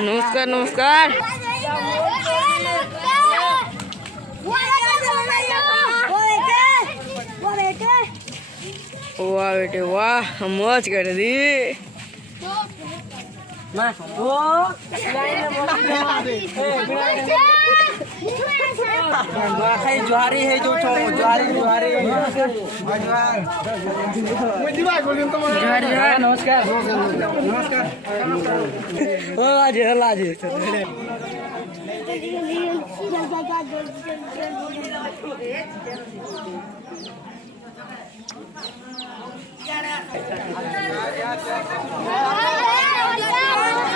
नमस्कार नमस्कार। वाह बेटे वाह, मौज कर दी। जुहारी है जो जुहारी जुहारी जुहार नमस्कार नमस्कार। ओ आज आज Yeah.